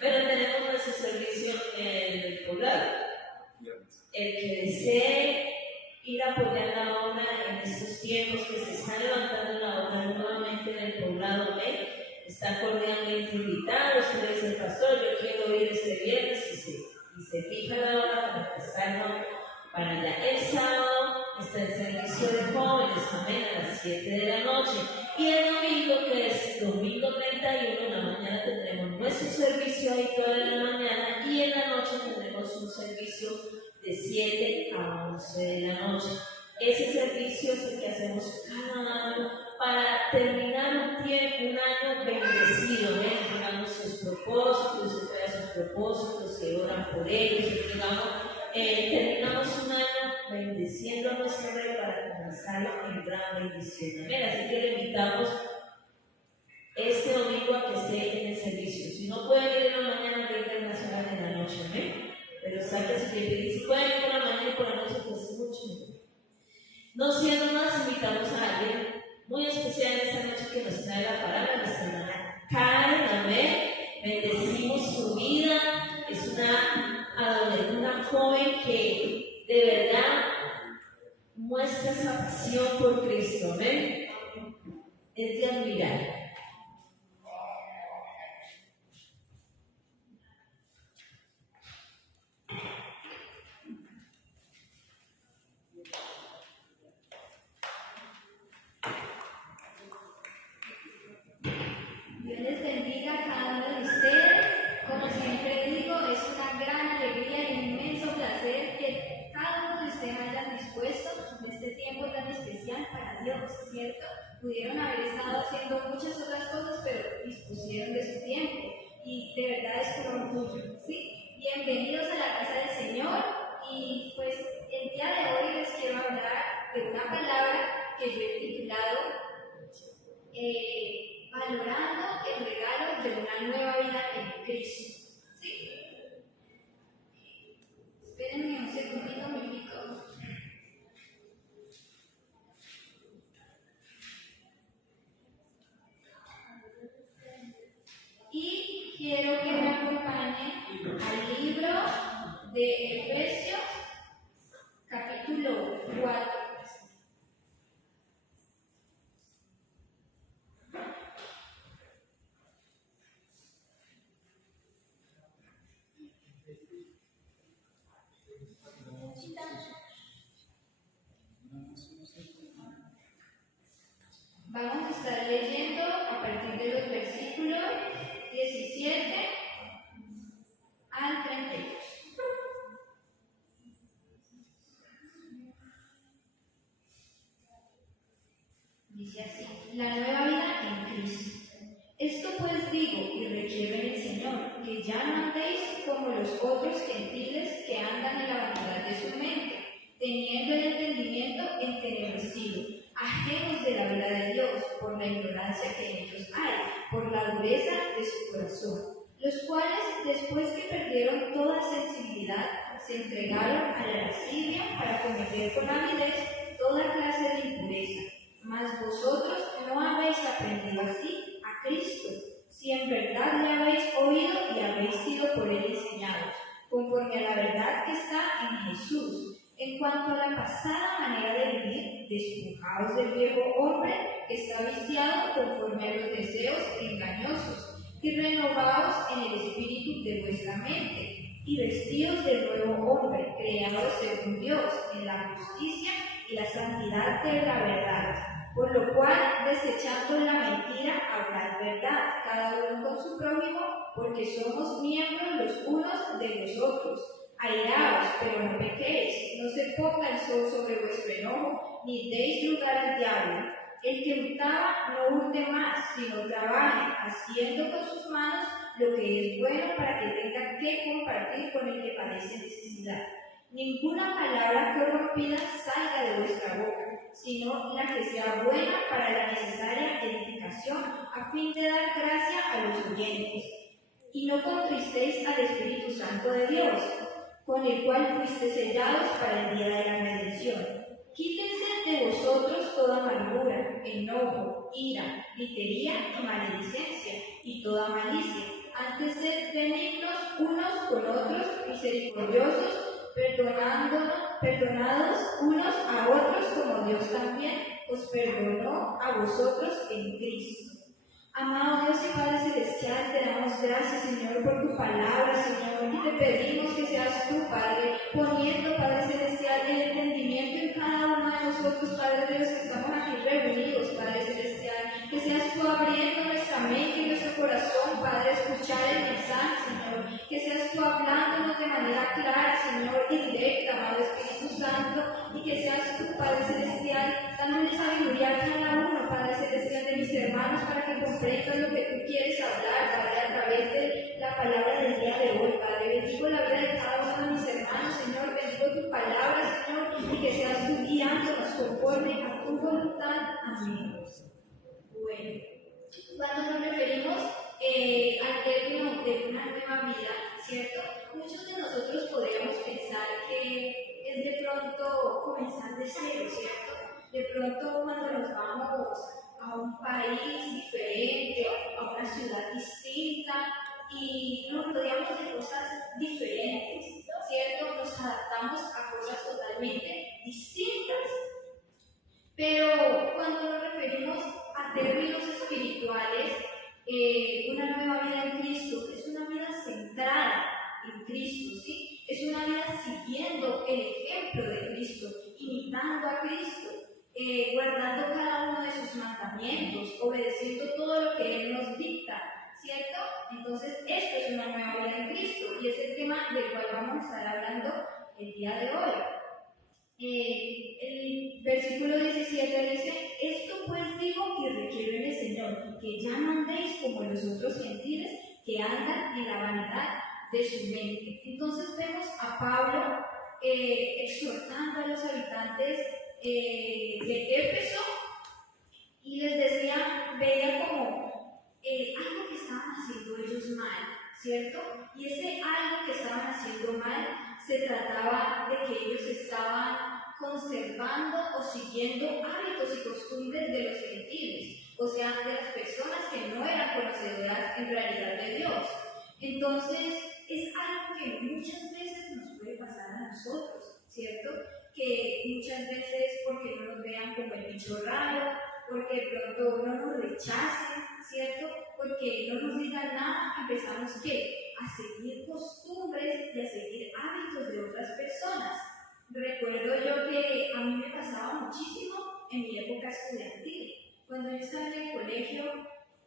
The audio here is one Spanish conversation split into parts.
Pero tenemos nuestro servicio en el poblado. El que desee ir a apoyar la obra en estos tiempos que se está levantando la obra nuevamente en el poblado B, está cordialmente invitado. Usted dice, el pastor, yo quiero ir este viernes y se fija la hora para estar para allá. El sábado está el servicio de jóvenes, amén, a las 7 de la noche. Y el domingo, que es domingo 31, en la mañana tendremos nuestro servicio ahí toda la mañana, y en la noche tendremos un servicio de 7 a 11 de la noche. Ese servicio es el que hacemos cada año para terminar un año bendecido. Digamos sus propósitos, se trae sus propósitos, se oran por ellos, terminamos un año bendiciendo a nuestro Rey para comenzarlo en gran bendición. Así que le invitamos este domingo a que esté en el servicio. Si no puede ir en la mañana, venga en la zona de la noche, ¿eh? Pero saque su tiempo. Y si puede ir por la mañana y por la noche, pues es mucho mejor. No siendo más, invitamos a alguien muy especial esta noche que nos trae la palabra, nuestra hermana Karen, amén. Bendecimos su vida. Es una joven que de verdad muestra esa pasión por Cristo, amén. Es de admirar. Dios les bendiga a cada uno de ustedes. Como siempre digo, es una gran alegría y un inmenso placer que cada uno de ustedes hayan dispuesto este tiempo tan especial para Dios, ¿cierto? Pudieron haber estado haciendo muchas otras cosas, pero dispusieron de su tiempo y de verdad es por orgullo, ¿sí? Bienvenidos a la casa del Señor y pues el día de hoy les quiero hablar de una palabra que yo he titulado valorando el regalo de una nueva vida en Cristo. ¿Sí? Espérenme un segundito, me pico. Y quiero que me acompañen al libro de Efesios, capítulo 4. Vamos a estar leyendo a partir de los versículos 17 al 32. Dice así: la nueva vida en Cristo. Esto pues digo y requiero en el Señor, que ya no andéis como los otros gentiles que andan en la vanidad de su mente, teniendo el entendimiento entenebrecido, ajenos de la vida de Dios, por la ignorancia que en ellos hay, por la dureza de su corazón, los cuales, después que perdieron toda sensibilidad, se entregaron a la lascivia para cometer con avidez toda clase de impureza. Mas vosotros no habéis aprendido así a Cristo, si en verdad le habéis oído y habéis sido por él enseñados, conforme a la verdad que está en Jesús. En cuanto a la pasada manera de vivir, despojaos del viejo hombre que está viciado conforme a los deseos engañosos, y renovaos en el espíritu de vuestra mente, y vestidos del nuevo hombre, creado según Dios, en la justicia y la santidad de la verdad. Por lo cual, desechando la mentira, hablad verdad, cada uno con su prójimo, porque somos miembros los unos de los otros. Airaos, pero no pequéis, no se ponga el sol sobre vuestro enojo, ni deis lugar al diablo. El que hurtaba, no hurte más, sino trabaje, haciendo con sus manos lo que es bueno para que tenga que compartir con el que padece necesidad. Ninguna palabra corrompida salga de vuestra boca, sino la que sea buena para la necesaria edificación, a fin de dar gracia a los oyentes. Y no contristéis al Espíritu Santo de Dios, con el cual fuiste sellados para el día de la redención. Quítense de vosotros toda amargura, enojo, ira, gritería y maledicencia, y toda malicia. Antes sed benignos unos con otros, misericordiosos, perdonados unos a otros como Dios también os perdonó a vosotros en Cristo. Amado Dios y Padre Celestial, te damos gracias, Señor, por tu palabra, Señor, y te pedimos que seas tú, Padre, poniendo, Padre Celestial, el entendimiento en cada uno de nosotros, Padre Dios, que estamos aquí reunidos, Padre Celestial, que seas tú abriendo nuestra mente y nuestro corazón, Padre, escuchar el mensaje, Señor, que seas tú hablándonos de manera clara, Señor, y directa, Padre Espíritu Santo, y que seas tú, Padre Celestial, dándole sabiduría a cada uno, Padre Celestial, de mis hermanos, para que comprendan lo que tú quieres hablar, Padre, a través de la palabra del día de hoy, Padre. Bendigo la vida de cada uno de mis hermanos, Señor. Bendigo tu palabra, Señor, y que seas tú guiándonos conforme a tu voluntad. Amén. Bueno, cuando nos referimos al término de una nueva vida, ¿cierto? Muchos de nosotros podríamos pensar que es de pronto comenzar de cero, ¿cierto? De pronto cuando nos vamos a un país diferente, a una ciudad distinta y nos rodeamos de cosas diferentes, ¿cierto? Nos adaptamos a cosas totalmente distintas. Pero cuando nos referimos a términos espirituales, una nueva vida en Cristo es una vida centrada en Cristo, ¿sí? Es una vida siguiendo el ejemplo de Cristo, imitando a Cristo. Guardando cada uno de sus mandamientos, obedeciendo todo lo que Él nos dicta, ¿cierto? Entonces, esto es una nueva vida en Cristo y es el tema del cual vamos a estar hablando el día de hoy. El versículo 17 dice: esto pues digo y requiero en el Señor, que ya no andéis como los otros gentiles que andan en la vanidad de su mente. Entonces vemos a Pablo exhortando a los habitantes de Éfeso y les decía, veía como algo que estaban haciendo ellos mal, ¿cierto? Y ese algo que estaban haciendo mal se trataba de que ellos estaban conservando o siguiendo hábitos y costumbres de los gentiles, o sea, de las personas que no eran conocedoras en realidad de Dios. Entonces, es algo que muchas veces nos puede pasar a nosotros, ¿cierto? Que muchas veces porque no nos vean como el bicho raro, porque de pronto no nos rechacen, ¿cierto? Porque no nos digan nada, empezamos ¿qué? A seguir costumbres y a seguir hábitos de otras personas. Recuerdo yo que a mí me pasaba muchísimo en mi época estudiantil. Cuando yo estaba en el colegio,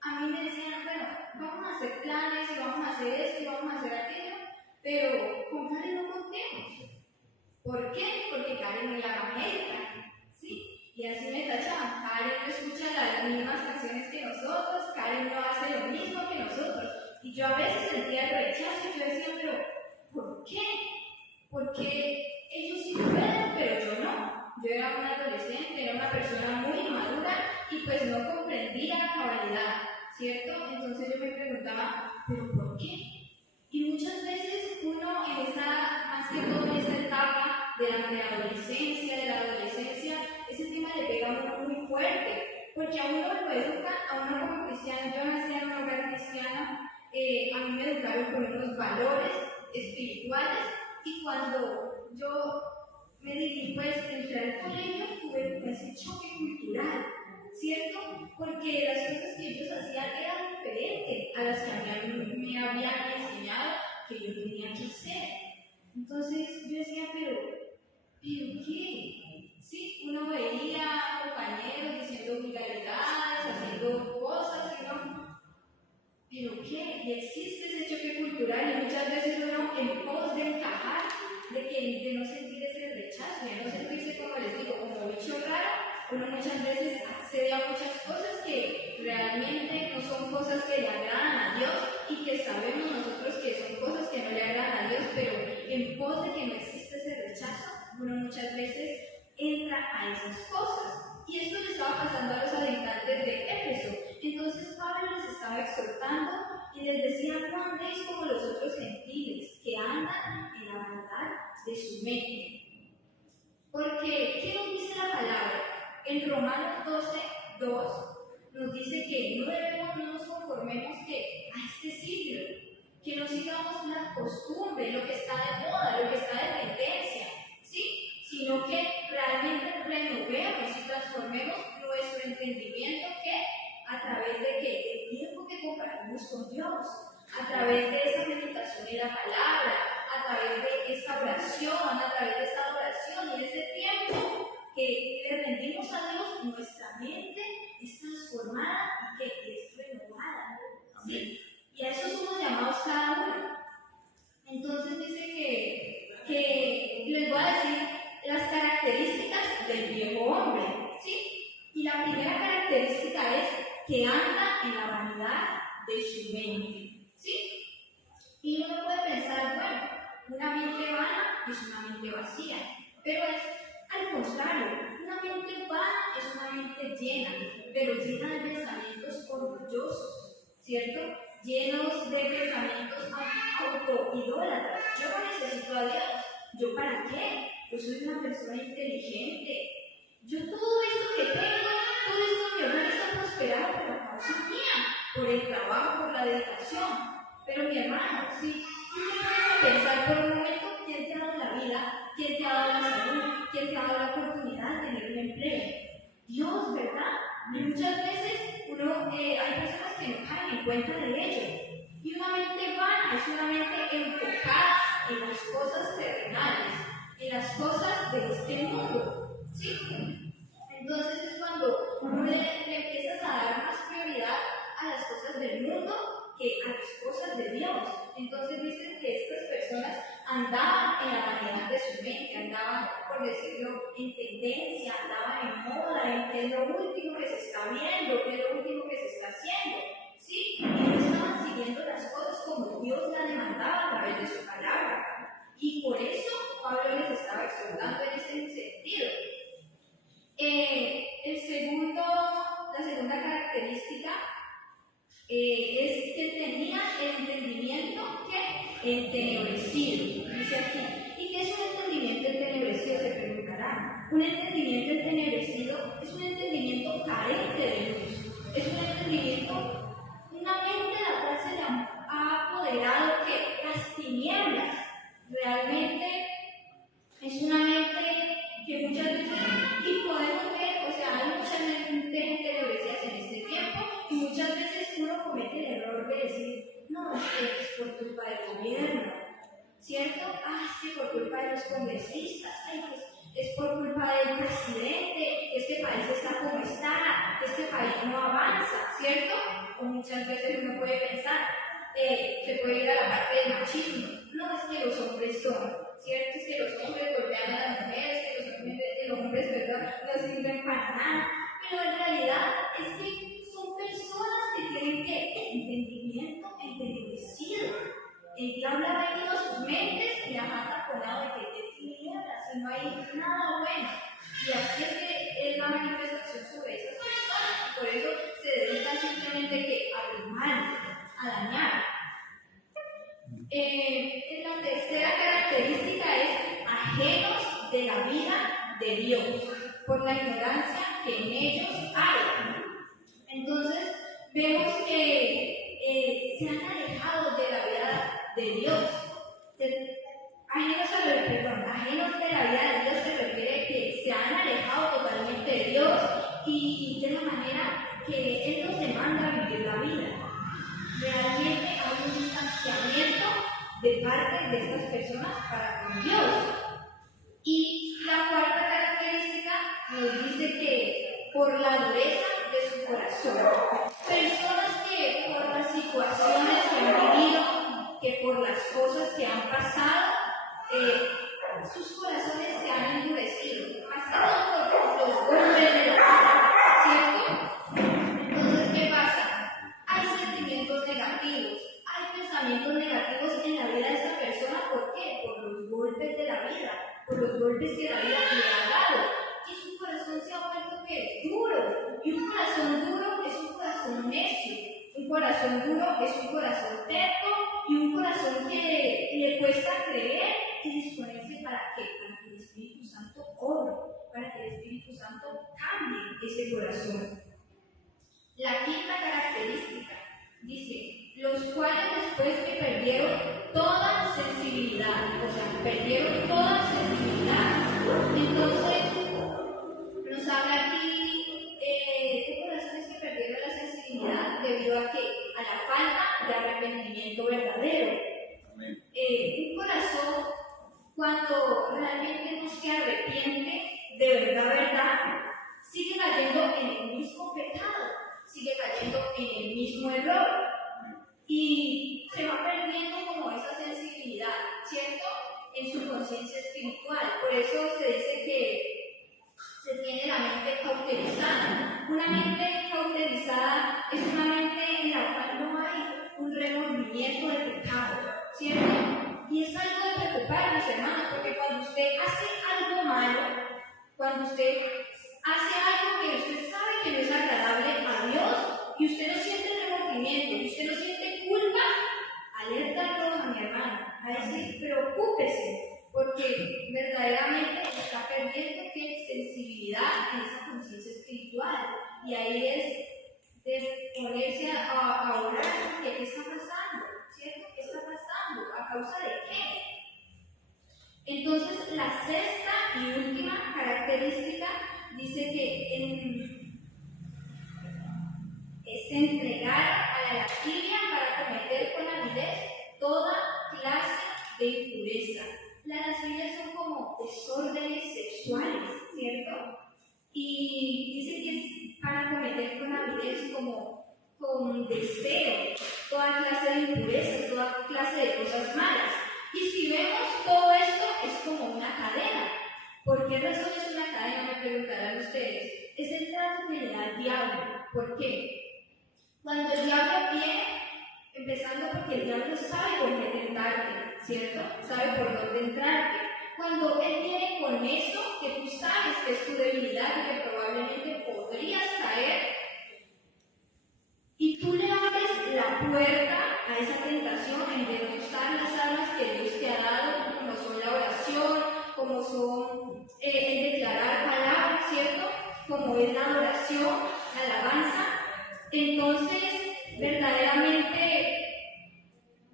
a mí me decían, bueno, vamos a hacer planes y vamos a hacer esto y vamos a hacer aquello, pero con Karen no contemos. ¿Por qué? Porque Karen es la evangélica, ¿sí? Y así me tachaban. Karen no escucha las mismas canciones que nosotros, Karen no hace lo mismo que nosotros. Y yo a veces sentía el rechazo y yo decía, pero ¿por qué? Porque ellos sí pueden, pero yo no. Yo era una adolescente, era una persona muy inmadura y pues no comprendía la cabalidad, ¿cierto? Entonces yo me preguntaba, ¿pero por qué? Y muchas veces uno en esa, más que todo en esa etapa de la adolescencia, ese tema le pega a uno muy fuerte, porque a uno lo educan, a uno como cristiano. Yo nací en un hogar cristiano, a mí me educaron con unos valores espirituales, y cuando yo me dirigí pues entré al colegio, tuve ese choque cultural, ¿cierto? Porque las cosas que ellos hacían eran diferentes a las que me habían enseñado que yo tenía que hacer. Entonces yo decía, ¿pero qué? Sí, uno veía compañeros diciendo vulgaridades, haciendo cosas, y no, ¿pero qué? Y existe ese choque cultural y muchas veces uno en pos de encajar, de no sentir ese rechazo, de no sentirse, como les digo, como bicho raro, uno muchas veces accede a muchas cosas que realmente no son cosas que le agradan a Dios y que sabemos nosotros que son cosas que no le agradan a Dios, pero en pos de que no existe ese rechazo, uno muchas veces entra a esas cosas. Y esto le estaba pasando a los habitantes de Éfeso. Entonces Pablo les estaba exhortando y les decía, no andéis como los otros gentiles que andan en la maldad de su mente. Porque, ¿qué nos dice la palabra? En Romanos 12:2 nos dice que no nos conformemos sigamos una costumbre, lo que está de moda, lo que está de tendencia, ¿sí? Sino que realmente renovemos y transformemos nuestro entendimiento que a través de que el tiempo que compartimos con Dios, a través de esa meditación en la palabra, a través de esa oración, a través de esa adoración y ese tiempo que le rendimos a Dios, nuestra mente es transformada y que es renovada, ¿sí? Y a eso somos llamados cada uno. Entonces dice que les voy a decir las características del viejo hombre, ¿sí? Y la primera característica es que anda en la vanidad de su mente, ¿sí? Y uno puede pensar, bueno, una mente vana es una mente vacía, pero es al contrario, una mente vana es una mente llena, pero llena de pensamientos orgullosos, ¿cierto? Llenos de pensamientos autoidólatras. Yo no necesito a Dios. ¿Yo para qué? Yo soy una persona inteligente. Yo todo esto que tengo, todo esto que hogar está prosperado por la causa mía, por el trabajo, por la dedicación. Pero mi hermano, si tú te pones a pensar por un momento, ¿quién te ha dado la vida? ¿Quién te ha dado la salud? ¿Quién te ha dado la oportunidad de tener un empleo? Dios, ¿verdad? Y muchas veces hay personas que no caen en cuenta de ello. Y una mente vana es una mente enfocada en las cosas terrenales, en las cosas de este mundo, ¿sí? Entonces es cuando uno le empiezas a dar más prioridad a las cosas del mundo que a las cosas de Dios. Entonces dicen que estas personas andaban en la vanidad de su mente, andaban, por decirlo, en tendencia, andaban en moda, en qué es lo último que se está viendo, qué es lo último que se está haciendo, ¿sí? Y no estaban siguiendo las cosas como Dios las demandaba a través de su palabra. Y por eso Pablo les estaba exhortando en ese sentido. La segunda característica es que tenía el entendimiento que entenebrecido, dice aquí. ¿Y qué es un entendimiento entenebrecido? Se preguntará. Un entendimiento entenebrecido es un entendimiento carente de luz, es un entendimiento, una mente la cual se le ha apoderado que las tinieblas. Realmente es una mente que muchas veces, y podemos ver, o sea, hay muchas mentes entenebrecidas en este tiempo, y muchas veces uno comete el error de decir, no, es que es por culpa del gobierno, ¿cierto? Es que por culpa de los congresistas, pues es por culpa del presidente, este país está como está, este país no avanza, ¿cierto? O muchas veces uno puede pensar, se puede ir a la parte del machismo, no, es que los hombres son, ¿cierto? Es que los hombres golpean a las mujeres, que los hombres, ¿verdad?, no sirven para nada, pero en realidad es que son personas que tienen que entendimiento entenebrecido. El diablo ha venido a sus mentes y las ha taponado de que de tinieblas y no hay nada bueno. Y así es que es la manifestación sobre esas personas. Por eso se dedican simplemente que a lo malo, a dañar. La tercera característica es ajenos de la vida de Dios, por la ignorancia que en ellos hay. Entonces, vemos que se han alejado de la vida de Dios. Ajenos de la vida de Dios se refiere que se han alejado totalmente de Dios y de la manera que Él nos demanda vivir la vida. Realmente hay un distanciamiento de parte de estas personas para con Dios. Y la cuarta característica nos dice que por la dureza de su corazón, personas que por las situaciones que han vivido, que por las cosas que han pasado, sus corazones se han endurecido, más que todo por los golpes de la vida, ¿cierto? Entonces, ¿qué pasa? Hay sentimientos negativos, hay pensamientos negativos en la vida de esta persona. ¿Por qué? Por los golpes de la vida, por los golpes que la vida le ha dado. Y su corazón se ha vuelto ¿qué? Duro. Y un corazón duro es un corazón necio. Un corazón duro es un corazón terco y un corazón que le cuesta creer y disponerse para que el Espíritu Santo obre, para que el Espíritu Santo cambie ese corazón. La quinta característica dice: los cuales después que perdieron perdieron toda sensibilidad, o sea, perdieron toda sensibilidad. Entonces, nos habla aquí de corazones que perdieron la sensibilidad debido a la falta de arrepentimiento verdadero. Un corazón, cuando realmente no se arrepiente de verdad, sigue cayendo en el mismo pecado, sigue cayendo en el mismo error y se va perdiendo como esa sensibilidad, ¿cierto? En su conciencia espiritual. Por eso se dice que se tiene la mente cauterizada. Una mente cauterizada es una mente en la cual no hay un remordimiento de pecado, ¿cierto? Y es algo de preocuparnos, hermanos, porque cuando usted hace algo malo, cuando usted hace algo que usted sabe que no es agradable a Dios y usted no siente remordimiento, y usted no siente culpa, alerta a todos, a mi hermano, a decir, preocúpese, porque verdaderamente está perdiendo sensibilidad en esa conciencia espiritual. Y ahí es de ponerse a orar, ¿qué está pasando? ¿Cierto? ¿Qué está pasando? ¿A causa de qué? Entonces, la sexta y última característica dice que es entregar a la lascivia para cometer con avidez toda clase de impureza. Las lascivias son como desórdenes sexuales, ¿cierto? Y dice que es para cometer con avidez como con deseo toda clase de impurezas, toda clase de cosas malas. Y si vemos todo esto es como una cadena. ¿Por qué razón es una cadena? Me preguntarán ustedes. Es el trato que le da el diablo. ¿Por qué? Cuando el diablo viene, empezando porque el diablo sabe por qué tentarte, ¿cierto? Sabe por dónde entrarte. Cuando él viene con eso, que tú sabes que es tu debilidad y que probablemente podrías caer, y tú le abres la puerta a esa tentación en vez de usar las armas que Dios te ha dado, como son la oración, como son el declarar palabras, ¿cierto? Como es la adoración, la alabanza. Entonces, verdaderamente,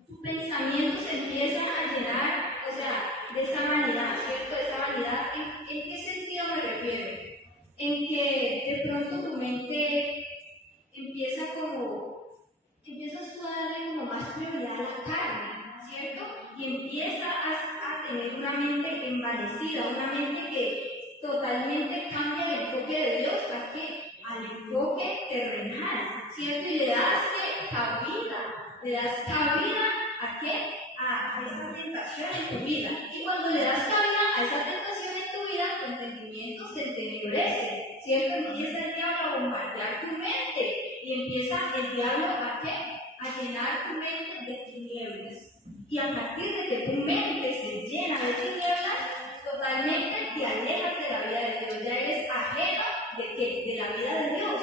tu pensamiento se empieza a llenar, o sea, de esa vanidad, ¿cierto? De esa vanidad. ¿En qué sentido me refiero? En que de pronto tu mente empiezas tú a darle como más prioridad a la carne, ¿cierto? Y empiezas a tener una mente envanecida, una mente que totalmente cambia el enfoque de Dios. ¿Para qué? Al enfoque terrenal, ¿cierto? Y le das cabida ¿a qué? A esa tentación en tu vida. Y cuando le das cabida a esa tentación en tu vida, tu entendimiento se entenebrece, ¿cierto? Empieza el diablo a bombardear tu mente y empieza el diablo ¿a qué? A llenar tu mente de tinieblas. Y a partir de que tu mente se llena de tinieblas, totalmente te alejas de la vida de Dios, ya eres ajeno de la vida de Dios.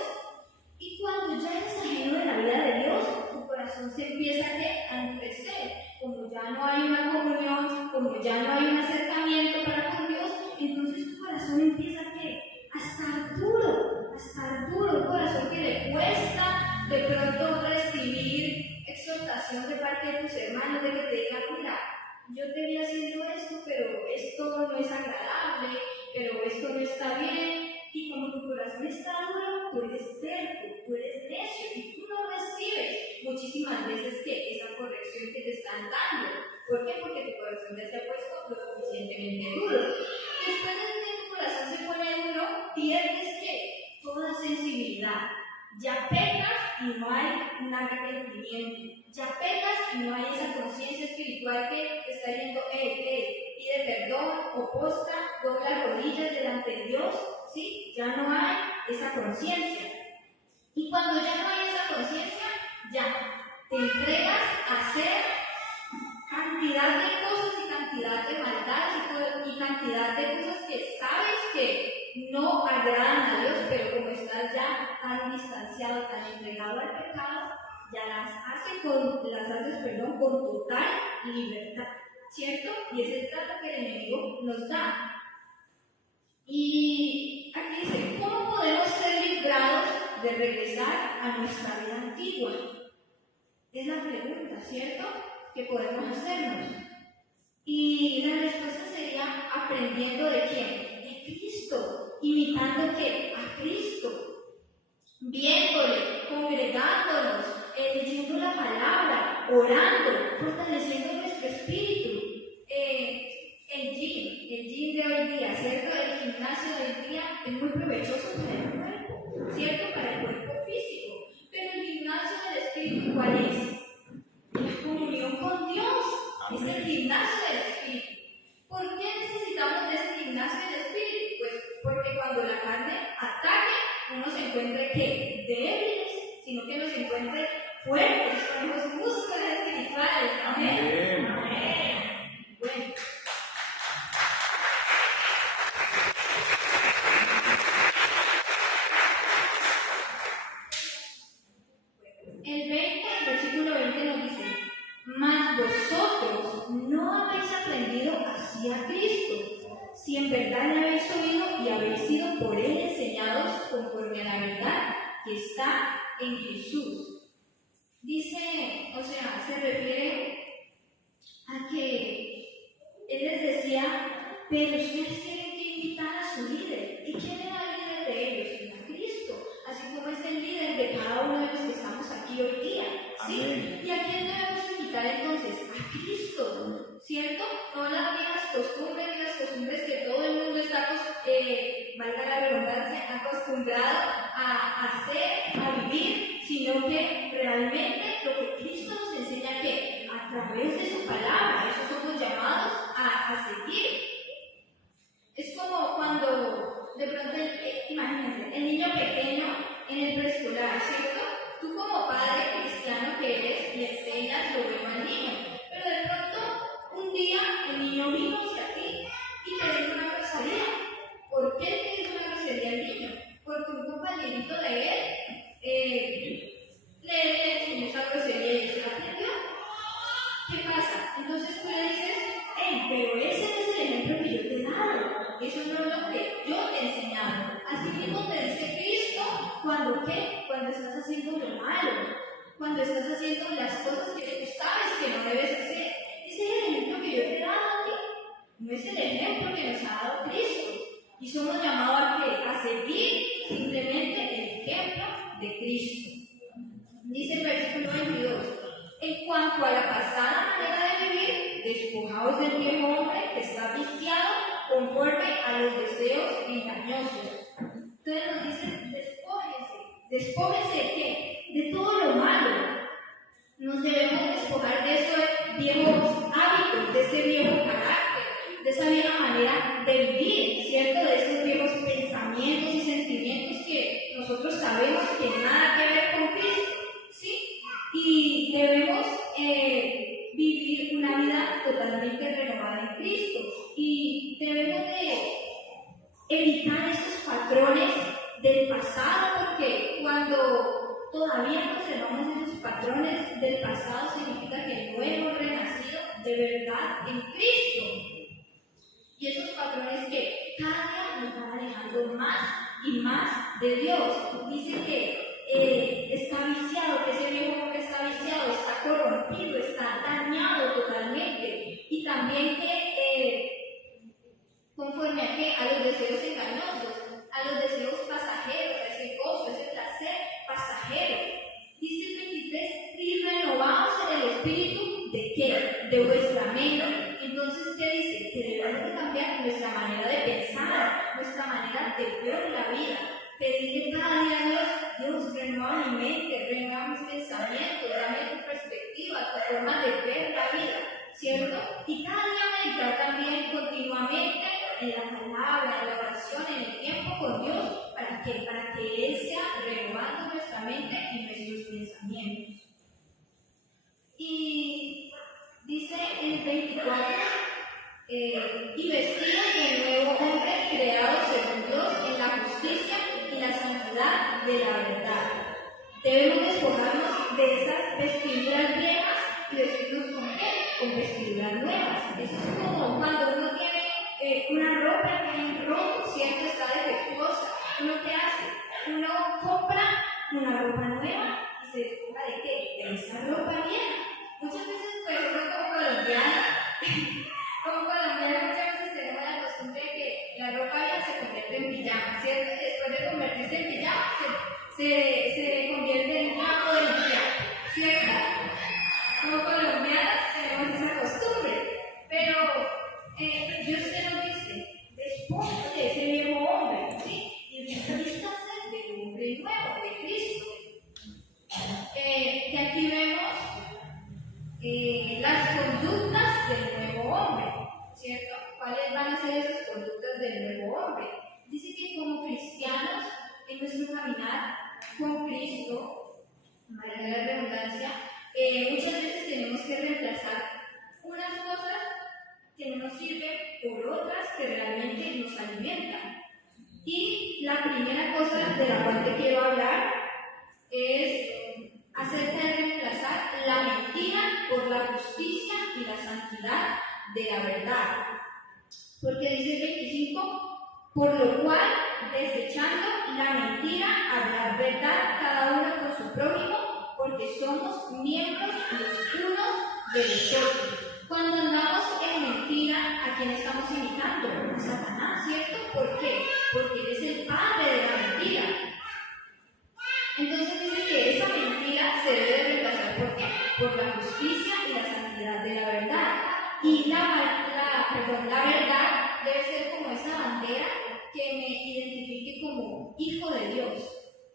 Y cuando ya eres ajeno de la vida de Dios, tu corazón se empieza a endurecer. Como ya no hay una comunión, como ya no hay un acercamiento para con Dios, entonces tu corazón empieza a estar duro, un corazón que le cuesta de pronto recibir exhortación de parte de tus hermanos, de que te digan, mira, yo te vi haciendo esto, pero esto no es agradable, pero esto no está bien. Y como tu corazón está duro, tú eres terco, tú eres necio y tú no recibes muchísimas veces que esa corrección que te están dando. ¿Por qué? Porque tu corazón ya se ha puesto lo suficientemente duro. Después de que tu corazón se pone duro, pierdes que toda sensibilidad. Ya pecas y no hay un arrepentimiento. Ya pecas y no hay esa conciencia espiritual que te está diciendo, pide perdón, o posta, dobla rodillas delante de Dios. ¿Sí? Ya no hay esa conciencia. Y cuando ya no hay esa conciencia, ya te entregas a hacer cantidad de cosas y cantidad de maldades y cantidad de cosas que sabes que no agradan a Dios, pero como estás ya tan distanciado, tan entregado al pecado, ya las haces con total libertad, ¿cierto? Y es el trato que el enemigo nos da. Y aquí dice, ¿cómo podemos ser librados de regresar a nuestra vida antigua? Es la pregunta, ¿cierto? que podemos hacernos. Y la respuesta sería aprendiendo ¿de quién? De Cristo, imitando ¿qué? A Cristo, viéndole, congregándonos, leyendo la palabra, orando, fortaleciendo nuestro espíritu. El gym de hoy día, ¿cierto? El gimnasio de hoy día es muy provechoso para el cuerpo, ¿cierto? Para el cuerpo físico. Pero el gimnasio del espíritu, ¿cuál es? La comunión con Dios. Es el gimnasio del espíritu. ¿Por qué necesitamos de ese gimnasio del espíritu? Pues porque cuando la carne ataque, no nos encuentre ¿qué? Débiles, sino que nos encuentre fuertes, con los músculos espirituales. Amén. Amén. Bueno. El versículo 20 nos dice: mas vosotros no habéis aprendido así a Cristo, si en verdad le habéis oído y habéis sido por él enseñados conforme a la verdad que está en Jesús. Dice, o sea, se refiere a que él les decía, pero ustedes tienen que imitar a su líder. ¿Y quién era el líder de ellos? Era Cristo, así como es el líder de cada uno de los que estamos aquí hoy día. ¿Sí? Amén. ¿Y a quién debemos imitar entonces? A Cristo, ¿cierto? No las viejas costumbres y las costumbres que todo el mundo está, valga la redundancia, acostumbrado a hacer, a vivir, sino que realmente lo que Cristo nos enseña que a través de su palabra, eso somos llamados a seguir. Es como cuando, de pronto, imagínense, el niño pequeño en el preescolar, ¿cierto? Tú como padre cristiano que eres, le enseñas lo bueno al niño, pero de pronto un día el niño vino hacia ti y te dijo una grosería. ¿Por qué te dijo una grosería al niño? Porque un compañerito de él le enseñó esa grosería y se la aprendió. ¿Qué pasa? Entonces tú le dices, pero ese no es el ejemplo que yo te he dado, eso no es lo que yo te he enseñado. Así mismo te dice Cristo cuando ¿qué? Cuando estás haciendo lo malo, cuando estás haciendo las cosas que tú sabes que no debes hacer. Ese es el ejemplo que yo te he dado a ti, no es el ejemplo que nos ha dado Cristo. Y somos llamados a ¿qué? A seguir simplemente el ejemplo de Cristo. Dice el versículo 22. En cuanto a la pasada manera de vivir, despojaos del viejo hombre que está viciado conforme a los deseos engañosos. Entonces nos dicen, despójense ¿de qué? De todo lo malo. Nos debemos despojar de esos viejos hábitos, de ese viejo carácter, de esa vieja manera de vivir, ¿cierto? De esos viejos pensamientos y sentimientos que nosotros sabemos que nada que ver con Cristo, ¿sí? Y debemos vivir una vida totalmente renovada en Cristo. Y debemos de evitar esos patrones del pasado, porque cuando todavía conservamos esos patrones del pasado, significa que no hemos renacido de verdad en Cristo. Y esos patrones que cada día nos van alejando más y más de Dios. Dice que está viciado, que ese viejo hombre está viciado, está corrompido, está dañado totalmente. Y también que conforme a qué? A los deseos engañosos, a los deseos pasajeros, a ese gozo, ese placer pasajero. Dice el 23, y renovaos en el espíritu de qué? De vuestra mente. Entonces, ¿qué dice? Que debemos de cambiar nuestra manera de pensar, nuestra manera de ver la vida. Pedirle cada día a Dios, renueva mi mente, renueva mis pensamientos, dame tu perspectiva, tu forma de ver la vida, ¿cierto? Y cada día meditar también continuamente en la palabra, en la oración, en el tiempo con Dios, ¿para qué? Para que Él sea renovando nuestra mente y nuestros pensamientos. Y dice el 24, y vestidos del nuevo hombre creado según Dios en la justicia y la santidad de la verdad. Debemos despojarnos de esas vestiduras viejas y vestirnos ¿con qué? Con vestiduras nuevas. Eso es como cuando uno tiene una ropa que hay roto, ¿cierto? Está defectuosa. ¿Uno qué hace? Uno compra una ropa nueva y se despoja de qué? De esa ropa vieja. Muchas veces pues uno como colombianas tenemos esa costumbre, pero Dios que nos dice, despoja de ese viejo hombre, ¿sí? Y vístanse del hombre nuevo, de Cristo. Que aquí vemos las conductas del nuevo hombre, ¿cierto? ¿Cuáles van a ser esas conductas del nuevo hombre? Dice que como cristianos, en nuestro caminar con Cristo, valga la redundancia, muchas veces tenemos que reemplazar unas cosas que no nos sirven por otras que realmente nos alimentan. Y la primera cosa de la cual te quiero hablar es acerca de reemplazar la mentira por la justicia y la santidad de la verdad. Porque dice el 25, por lo cual, desechando la mentira, hablar verdad cada uno con su prójimo, porque somos miembros los unos de los otros. Cuando andamos en mentira, ¿a quién estamos imitando? A Satanás, ¿cierto? ¿Por qué? Porque él es el padre de la mentira. Entonces dice que esa mentira se debe reemplazar, ¿por qué? Por la justicia y la santidad de la verdad. Y la verdad debe ser como esa bandera que me identifique como hijo de Dios.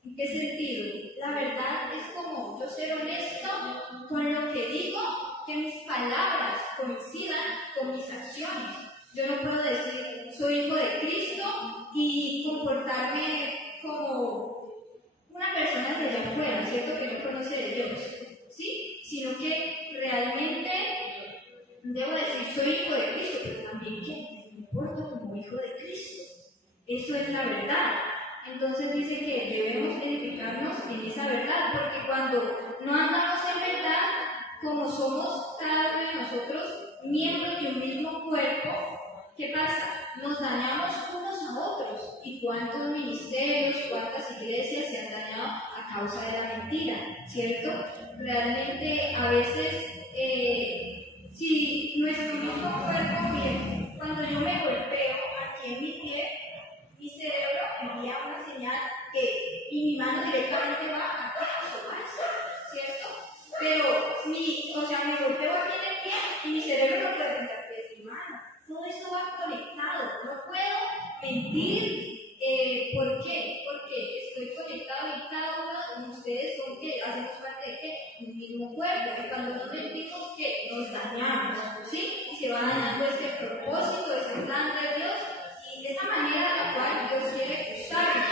¿En qué sentido? La verdad es como yo ser honesto con lo que digo, que mis palabras coincidan con mis acciones. Yo no puedo decir soy hijo de Cristo y comportarme como una persona de allá afuera, ¿cierto? Que no conoce de Dios, ¿sí? Sino que realmente debo decir soy hijo de Cristo, pero también que me comporto como hijo de Cristo. Eso es la verdad. Entonces dice que debemos edificarnos en esa verdad, porque cuando no andamos en verdad, como somos cada uno de nosotros miembros de un mismo cuerpo, ¿qué pasa? Nos dañamos unos a otros. ¿Y cuántos ministerios, cuántas iglesias se han dañado a causa de la mentira? ¿Cierto? Realmente a veces, si nuestro mismo cuerpo, bien, cuando yo me golpeo aquí en mi pie, mi cerebro envía una señal y mi mano directamente va a asomarse, ¿cierto? Pero me golpeo aquí en el pie y mi cerebro no puede pensar que es mi mano. Todo eso va conectado. No puedo mentir. ¿Por qué? Porque estoy conectado y cada uno de ustedes con que hacemos parte de ¿qué? Un mismo cuerpo. Y cuando nos mentimos, ¿qué? Nos dañamos, ¿sí? Y se va dañando este propósito, este plan de Dios. Y de esa manera a la cual Dios quiere usarnos.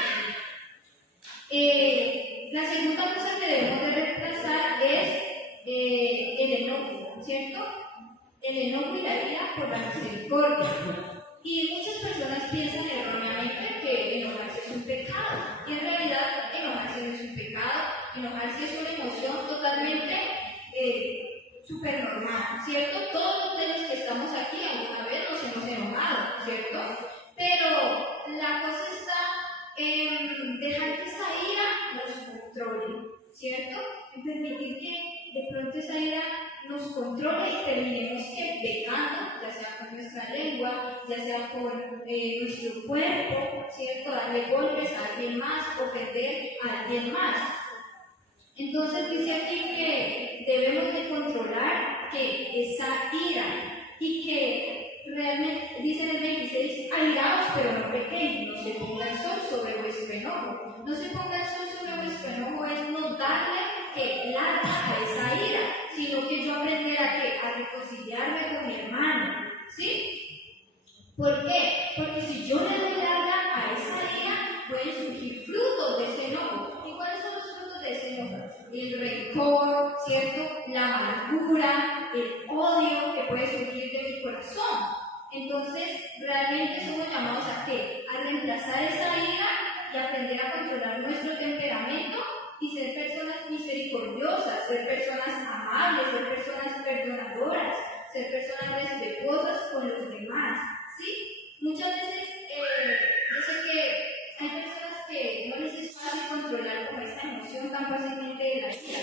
La segunda cosa que debemos de reemplazar es el enojo, ¿cierto? El enojo y la ira por la misericordia. Y muchas personas piensan erróneamente que enojarse es un pecado. Y en realidad enojarse no es un pecado. Enojarse es una emoción totalmente súper normal, ¿cierto? Todos los que estamos aquí alguna vez nos hemos enojado, ¿cierto? Pero la cosa está en dejar que esa ira nos controle, ¿cierto? En permitir que de pronto esa ira nos controle y terminemos pecando, ya sea con nuestra lengua, ya sea con nuestro cuerpo, ¿cierto? Darle golpes a alguien más, ofender a alguien más. Entonces dice aquí que debemos de controlar esa ira y que realmente, dice en el 26, airaos pero no pequeños, no se ponga el sol sobre vuestro enojo. No se ponga el sol sobre vuestro enojo es no darle larga a esa ira, sino que yo aprender a reconciliarme con mi hermano, ¿sí? ¿Por qué? Porque si yo le doy larga a esa ira, pueden surgir frutos de ese enojo. ¿Y cuáles son los frutos de ese enojo? El rencor, ¿cierto? La amargura, el odio que puede surgir de mi corazón. Entonces, realmente somos llamados ¿a qué? A reemplazar esa ira y aprender a controlar nuestro temperamento y ser personas misericordiosas, ser personas amables, ser personas perdonadoras, ser personas respetuosas con los demás, ¿sí? Muchas veces, yo sé que hay personas que no les es fácil controlar como esta emoción tan fácilmente de la ira.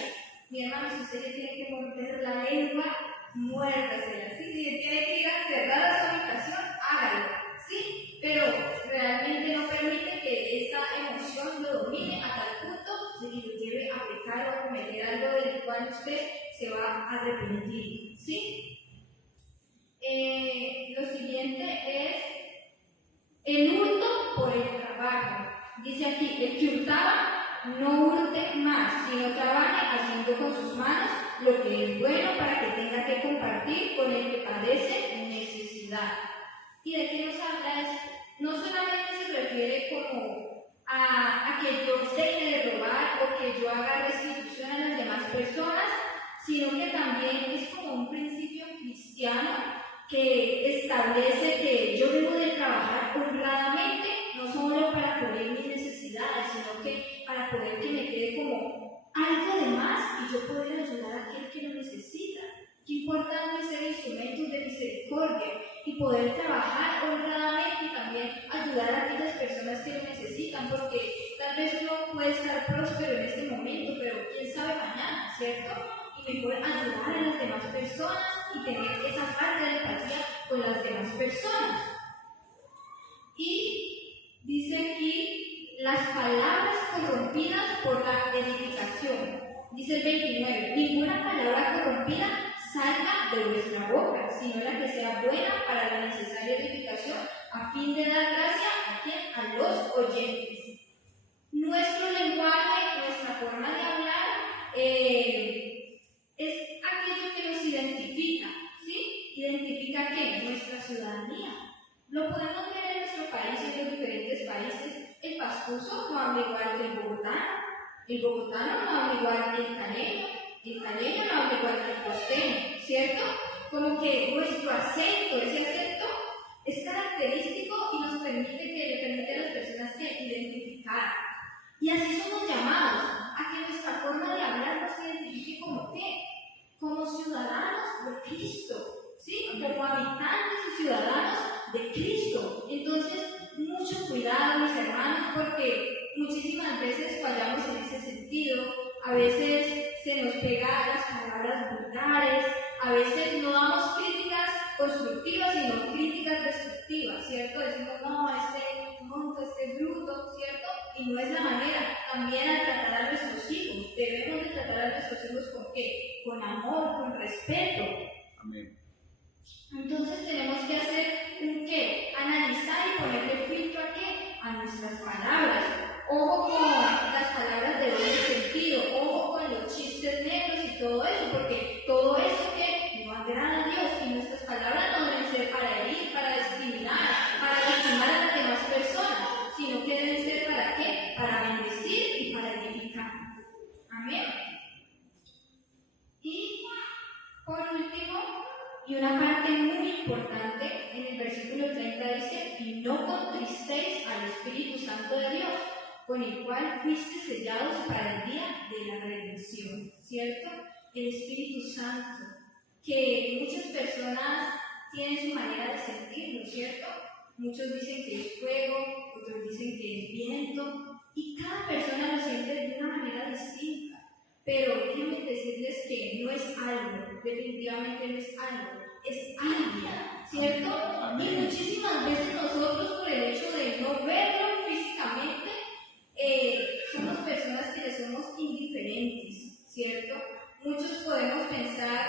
Mi hermano, si usted se tiene que morder la lengua, muérdasela, ¿sí? Si tiene que ir a cerrar a su habitación, hágalo, ¿sí? Pero realmente no permite que esa emoción lo domine a tal punto de que lo lleve a pecar o a cometer algo del cual usted se va a arrepentir, ¿sí? Lo siguiente es el hurto por el trabajo. Dice aquí, el que hurtaba, no hurte más, sino trabaje haciendo con sus manos lo que es bueno para que tenga que compartir con el que padece necesidad. ¿Y de qué nos habla esto? No solamente se refiere como a que yo deje de robar o que yo haga restitución a las demás personas, sino que también es como un principio cristiano que establece que yo debo de trabajar honradamente, no solo para cubrir mis necesidades, sino que para poder que me quede como algo de más y yo poder ayudar a aquel que lo necesita. Qué importante ser instrumentos de misericordia y poder trabajar honradamente y también ayudar a aquellas personas que lo necesitan, porque tal vez uno puede estar próspero en este momento, pero quién sabe mañana, ¿cierto? Y mejor ayudar a las demás personas y tener esa parte de empatía con las demás personas. Y dice aquí, las palabras corrompidas por la edificación. Dice el 29, ninguna palabra corrompida salga de vuestra boca, sino la que sea buena para la necesaria edificación, a fin de dar gracia a quien, a los oyentes. Nuestro lenguaje, nuestra forma de hablar, es aquello que nos identifica, ¿sí? ¿Identifica qué? Nuestra ciudadanía. Lo podemos ver en nuestro país, en los diferentes países. El pastuso no habla igual que el bogotano no habla igual que el caleño no habla igual que el costeño, ¿cierto? Como que nuestro acento, ese acento es característico y nos permite que le permite a las personas que identificar. Y así somos llamados a que nuestra forma de hablar nos identifique como ¿qué? Como ciudadanos de Cristo, ¿sí? Como habitantes y ciudadanos de Cristo. Entonces, mucho cuidado, mis hermanos, porque muchísimas veces fallamos en ese sentido. A veces se nos pegan las palabras vulgares, a veces no damos críticas constructivas, sino críticas destructivas, ¿cierto? Decimos, no, este tonto, este bruto, ¿cierto? Y no es la manera. También al tratar a nuestros hijos, debemos de tratar a nuestros hijos ¿con qué? Con amor, con respeto. Amén. Entonces tenemos que hacer un qué, analizar y ponerle filtro a qué, a nuestras palabras. Ojo con las palabras de doble sentido, ojo con los chistes negros y todo eso, porque todo eso que no agrada a Dios y nuestras palabras no deben ser para herir, para discriminar, para lastimar a las demás personas, sino que deben ser para qué, para bendecir y para edificar. Amén. Y por último, y una parte muy importante, en el versículo 30 dice, y no contristéis al Espíritu Santo de Dios, con el cual fuiste sellados para el día de la redención, ¿cierto? El Espíritu Santo, que muchas personas tienen su manera de sentirlo, ¿cierto? Muchos dicen que es fuego, otros dicen que es viento, y cada persona lo siente de una manera distinta. Pero déjenme decirles que no es algo, definitivamente no es algo, es alguien, ¿cierto? Y muchísimas veces nosotros, por el hecho de no verlo físicamente, somos personas que le somos indiferentes, ¿cierto? Muchos podemos pensar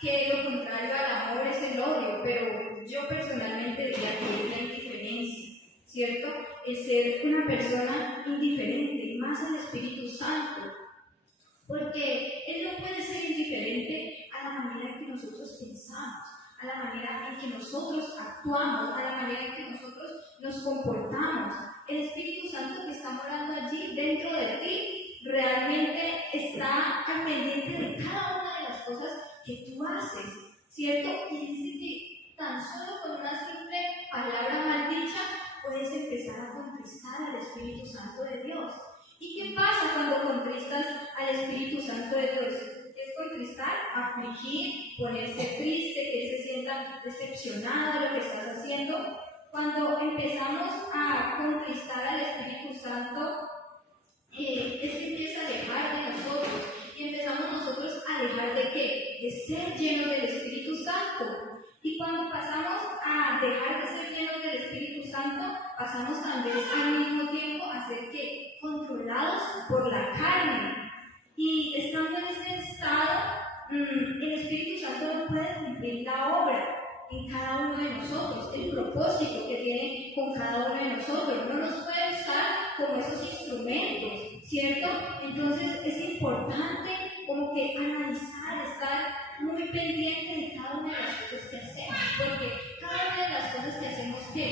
que lo contrario al amor es el odio, pero yo personalmente diría que es la indiferencia, ¿cierto? El ser una persona indiferente, más al Espíritu Santo. Porque Él no puede ser indiferente a la manera en que nosotros pensamos, a la manera en que nosotros actuamos, a la manera en que nosotros nos comportamos. El Espíritu Santo que está morando allí dentro de ti realmente está al pendiente de cada una de las cosas que tú haces, ¿cierto? Y dice que tan solo con una simple palabra maldicha puedes empezar a contristar al Espíritu Santo de Dios. ¿Y qué pasa cuando contristas al Espíritu Santo de Dios? ¿Qué es contristar? Afligir, ponerse triste, que Él se sienta decepcionado de lo que estás haciendo. Cuando empezamos a contristar al Espíritu Santo, Él se empieza a alejar de nosotros. Y empezamos nosotros a dejar de ¿qué? De ser llenos del Espíritu Santo. Y cuando pasamos a dejar de ser llenos del Espíritu Santo, pasamos también al mismo tiempo a ser controlados por la carne. Y estando en ese estado, el Espíritu Santo no puede cumplir la obra en cada uno de nosotros, el propósito que tiene con cada uno de nosotros. No nos puede usar como esos instrumentos, ¿cierto? Entonces es importante como que analizar, estar muy pendiente de cada una de las cosas que hacemos, porque cada una de las cosas que hacemos que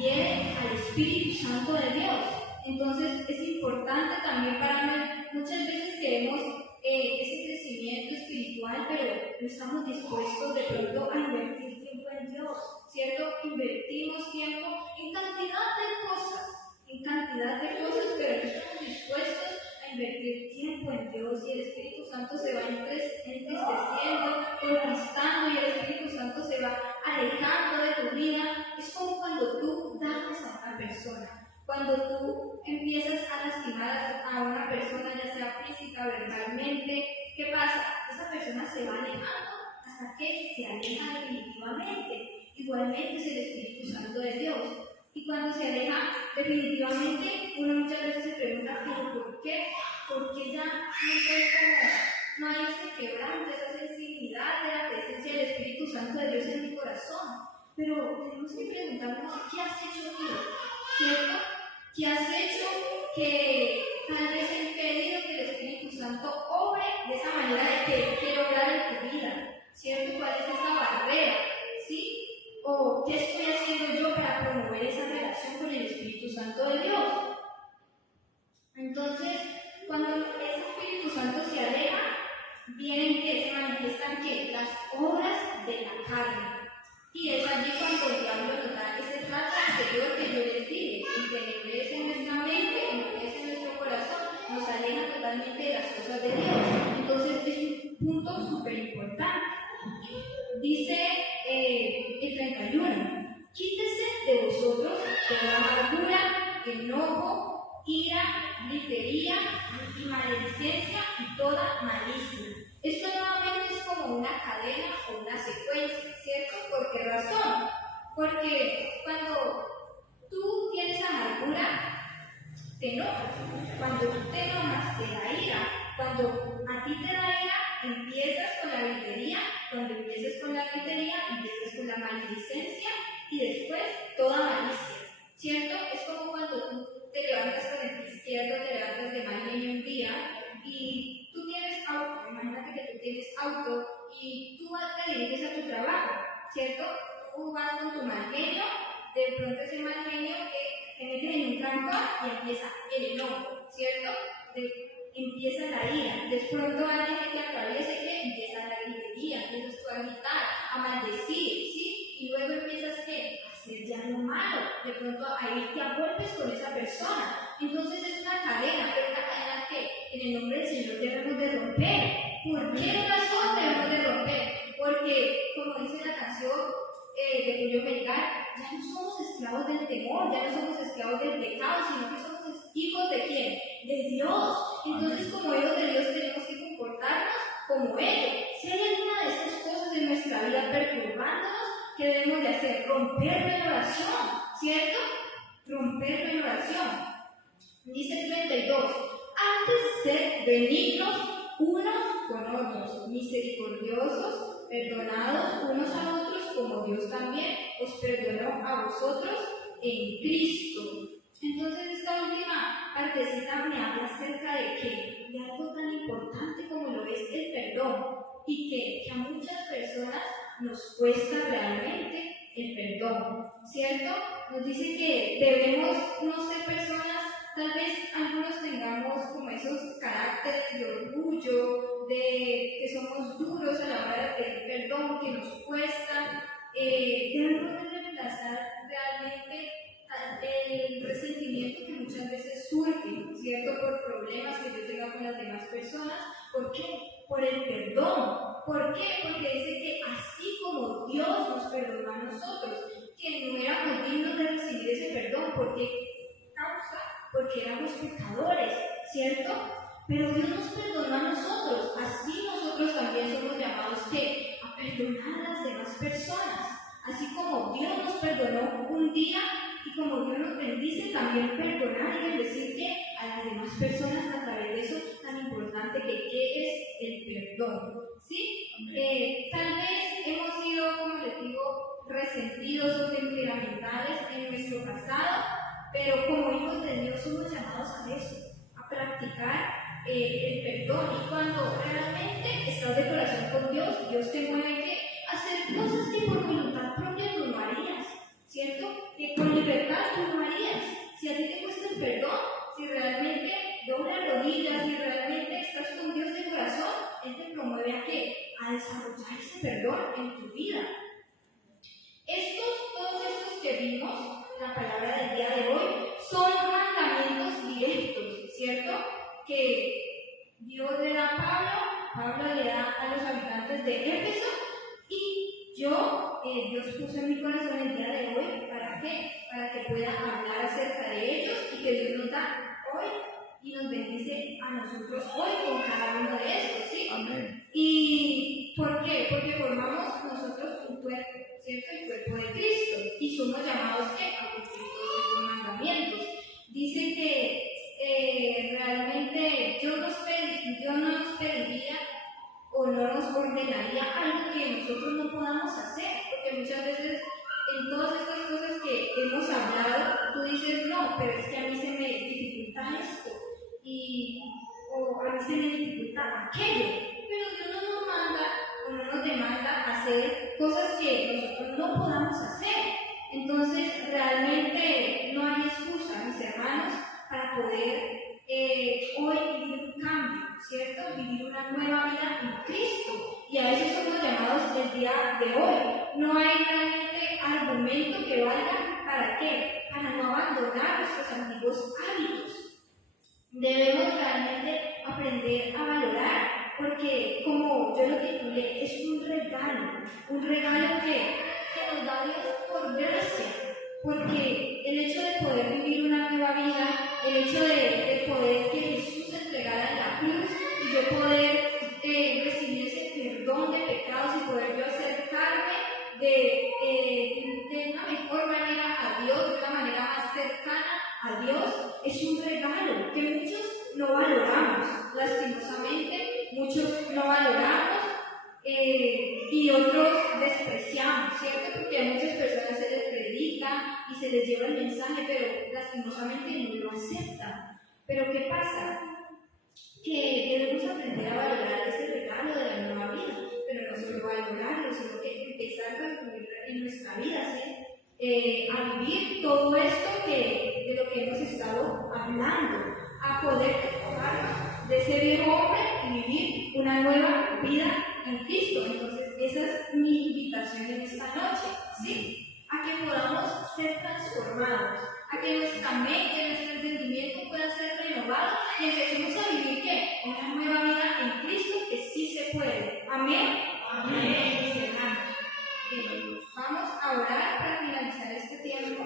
hieren al Espíritu Santo de Dios. Entonces es importante también para muchas veces queremos ese crecimiento espiritual, pero no estamos dispuestos de pronto a invertir tiempo en Dios, ¿cierto? Invertimos tiempo en cantidad de cosas, pero no estamos dispuestos a invertir tiempo en Dios, y el Espíritu Santo se va entristeciendo, conquistando, y el Espíritu Santo se va alejando de tu vida. Es como cuando tú dañas a una persona. Cuando tú empiezas a lastimar a una persona, ya sea física, verbalmente, ¿qué pasa? Esa persona se va alejando hasta que se aleja definitivamente. Igualmente es el Espíritu Santo de Dios. Y cuando se aleja definitivamente, uno muchas veces se pregunta, ¿pero por qué? Porque ya no hay ese quebranto, esa sensibilidad de la presencia del Espíritu Santo de Dios en mi corazón. Pero tenemos que preguntarnos, ¿qué has hecho tú? ¿Cierto? ¿Qué has hecho que tal vez ha impedido que el Espíritu Santo obre de esa manera de que quiere obrar en tu vida? ¿Cierto? ¿Cuál es esa barrera? ¿Sí? ¿O qué estoy haciendo yo para promover esa relación con el Espíritu Santo de Dios? Entonces, cuando ese Espíritu Santo se aleja, vienen que se manifiestan ¿qué? Las obras de la carne. Y es allí cuando el diablo nos da ese trato anterior que yo les dije, y que ennoblece en nuestra mente, ennoblece en nuestro corazón, nos aleja totalmente de las cosas de Dios. Entonces es un punto súper importante. Dice el 31, quítese de vosotros toda amargura, enojo, ira, gritería y maledicencia y toda malicia. Esto nuevamente es como una cadena o una secuencia, ¿cierto? ¿Por qué razón? Porque cuando tú tienes amargura, te enojas. Cuando tú te enojas, te da ira. Cuando a ti te da ira, empiezas con la gritería. Cuando empiezas con la gritería, empiezas con la maledicencia y después toda malicia, ¿cierto? Es como cuando tú te levantas con el pie izquierdo, te levantas de mal genio un día y tú tienes auto. Imagínate que tú tienes auto y tú te diriges a tu trabajo, ¿cierto? Tú vas con tu mal genio, de pronto ese mal genio te metes en un trancón y empieza el enojo, ¿cierto? Empieza la ira. De pronto alguien que te atraviese, que empieza la gritería, empiezas tú a gritar, a maldecir, ¿sí? Y luego empiezas a hacer ya lo malo. De pronto ahí te golpes con esa persona. Entonces es una cadena, pero una cadena que en el nombre del Señor debemos de romper. ¿Por qué razón debemos de romper? Porque, como dice la canción de Julio Melgar, ya no somos esclavos del temor, ya no somos esclavos del pecado, sino que somos hijos de ¿quién? De Dios. Entonces, como hijos de Dios tenemos que comportarnos como ellos. Si hay alguna de estas cosas en nuestra vida perturbándonos, ¿qué debemos de hacer? Romperlo en oración, ¿cierto? Romperlo en oración. Dice el 32, antes sed benignos unos con otros, misericordiosos, perdonados unos a otros, como Dios también os perdonó a vosotros en Cristo. Entonces esta última partecita me habla acerca de que de algo tan importante como lo es el perdón, y que a muchas personas nos cuesta realmente el perdón, ¿cierto? Nos dice que debemos no ser personas, tal vez algunos tengamos como esos caracteres de orgullo, de que somos duros a la hora de pedir perdón, que nos cuesta, debemos de reemplazar realmente el resentimiento que muchas veces surge, ¿cierto? Por problemas que yo tenga con las demás personas. ¿Por qué? Por el perdón. ¿Por qué? Porque dice que así como Dios nos perdonó a nosotros, que no éramos dignos de recibir ese perdón, porque éramos pecadores, ¿cierto? Pero Dios nos perdonó a nosotros, así nosotros también somos llamados ¿qué? A perdonar a las demás personas. Así como Dios nos perdonó un día y como Dios nos bendice, también perdonar y bendecir ¿qué? A las demás personas a través de eso tan importante que ¿qué es el perdón? ¿sí? Amén. Tal vez hemos sido, como les digo, resentidos o temperamentales en nuestro pasado, pero como hijos de Dios somos llamados a eso, a practicar el perdón. Y cuando realmente estás de corazón con Dios, Dios te mueve a hacer cosas que por voluntad propia tú no harías, ¿cierto? Que con libertad tú no harías. Si a ti te cuesta el perdón, si realmente doblas rodillas, si realmente estás con Dios de corazón, Él te promueve ¿a qué? A desarrollar ese perdón en tu vida. Todos estos que vimos, la palabra del día de hoy, son mandamientos directos, ¿cierto? Que Dios le da a Pablo le da a los habitantes de Éfeso, y Dios puso en mi corazón el día de hoy, ¿para qué? Para que pueda hablar acerca de ellos y que Dios nos da hoy y nos bendice a nosotros hoy con cada uno de estos, ¿sí? Amén. ¿Y por qué? Porque formamos nosotros un cuerpo, ¿cierto? El cuerpo de Cristo, y somos llamados ¿qué? A cumplir todos estos mandamientos. Dice que realmente Dios no nos pediría o no nos ordenaría algo que nosotros no podamos hacer, porque muchas veces en todas estas cosas que hemos hablado, tú dices, no, pero es que a mí se me dificulta esto, o a mí se me dificulta aquello, pero Dios no nos manda o no nos demanda hacer cosas que nosotros no podamos hacer. Entonces, realmente no hay excusa, mis hermanos, para poder hoy vivir un cambio, ¿cierto? Vivir una nueva vida en Cristo. Y a veces somos llamados el día de hoy. No hay realmente argumento que valga para qué, para no abandonar nuestros antiguos hábitos. Debemos realmente aprender a valorar, porque como yo lo titulé, es un regalo que nos da Dios por gracia, porque el hecho de poder vivir una nueva vida, el hecho de poder que Jesús se entregara en la cruz y yo poder recibir ese perdón de pecados y poder yo acercarme de una mejor manera a Dios, de una manera más cercana a Dios, es un regalo que muchos no valoramos, lastimosamente, muchos no valoramos y otros despreciamos, ¿cierto? Porque a muchas personas se les predica y se les lleva el mensaje, pero lastimosamente no lo aceptan. Pero ¿qué pasa? Que debemos aprender a valorar ese regalo de la nueva vida, pero no solo valorarlo, sino que empezar a incluir en nuestra vida, ¿sí? A vivir todo esto de lo que hemos estado hablando, a poder dejarnos de ese viejo hombre y vivir una nueva vida en Cristo. Entonces, esa es mi invitación en esta noche, ¿sí? A que podamos ser transformados, a que nuestra mente, nuestro entendimiento pueda ser renovado y empecemos a vivir ¿qué? Una nueva vida en Cristo, que sí se puede. Amén. Amén. Mis hermanos, vamos a orar para finalizar este tiempo.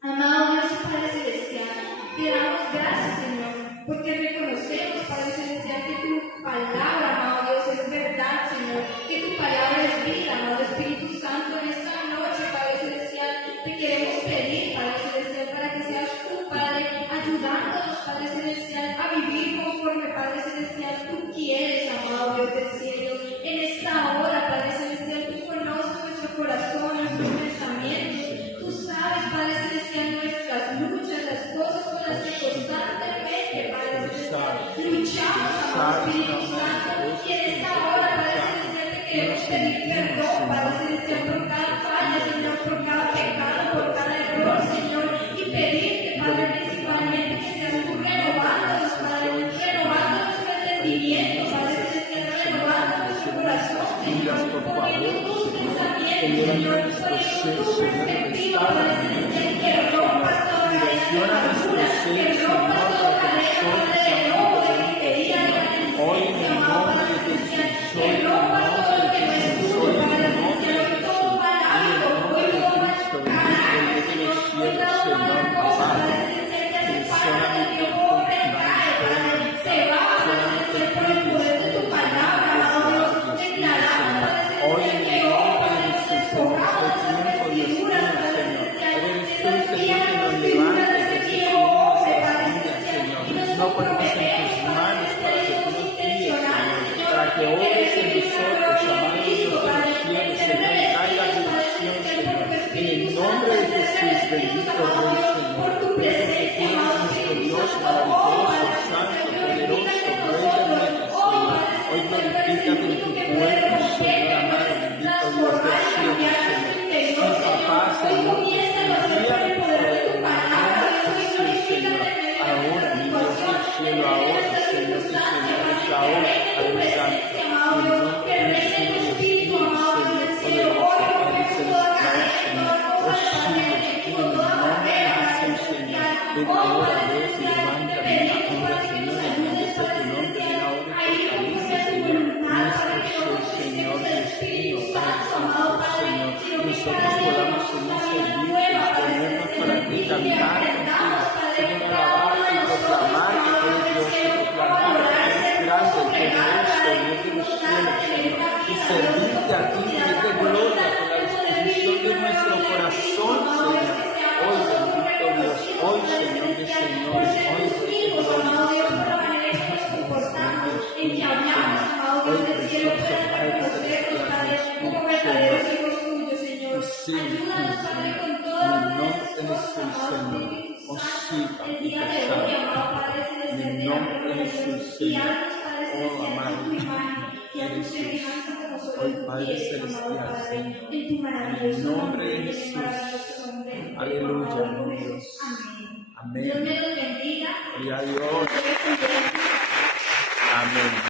Amado Dios y Padre Celestial, te damos gracias, Señor, porque reconocemos, Padre Celestial, que tu palabra, amado Dios, es verdad, Señor, que tu palabra es vida, amado Espíritu Santo. En esta noche, Padre Celestial, te queremos pedir, Padre Celestial, para que seas tú, Padre, ayudándonos, Padre Celestial, a vivir conforme, Padre Celestial, tú quieres, amado Dios del cielo. En esta hora, Padre Celestial, tú conoces nuestro corazón, nuestros pensamientos, tú sabes, Padre Celestial, nuestras luchas, las cosas con las que constantemente, Padre Celestial, luchamos, amado Espíritu Santo, y en esta hora, Padre Celestial, te queremos pedir perdón, Padre Celestial, por cada falla, Señor, por cada pecado, por cada error, Señor, y pedirte, Padre, principalmente que seas tú renovándonos, Padre, renovando nuestro entendimiento, Padre Celestial, renovando nuestro corazón, Señor, poniendo tus pensamientos, Señor, poniendo tu perspectiva, Padre Celestial, que rompas toda cadena de amargura, que rompas toda cadena, Padre, de enojo, de gritería, de maledicencia, amado Padre Celestial, que rompas todo lo que no es tuyo, Padre Celestial, hoy todo mal hábito, hoy todo mal carácter, Señor, hoy todo mal cosa, Padre Celestial, que hace parte del viejo hombre, cae, Padre, se va, Padre Celestial, por el poder de tu palabra, amado Dios, declaramos, Padre Celestial, que hoy, Padre, nos despojamos de esas vestiduras, Padre Celestial, de esas viejas vestiduras, de ese viejo hombre, Padre Celestial, y nos comprometemos, Padre Celestial, y somos intencionales, Señor, para que obres en nosotros podamos, Señor, servirte, disponernos para ti, caminar contigo, Señor, alabarte y proclamar que tú eres Dios, y proclamar que tú eres grande, poderoso, Dios de los cielos, Señor, y servirte a ti, y darte gloria con la disposición de nuestro corazón, Señor. Hoy, bendito Dios, hoy, Señor de señores, hoy, Rey de gloria, Señor. Hoy, precioso Padre celestial, Señor, sí, Señor, en el nombre de Jesús, Señor, oh sí, Papito Santo, en el nombre de Jesús, Señor, oh amado Jesús, hoy Padre celestial, Señor, en el nombre de Jesús, aleluya, mi Dios, amén, Dios me los bendiga. gloria a Dios, amén.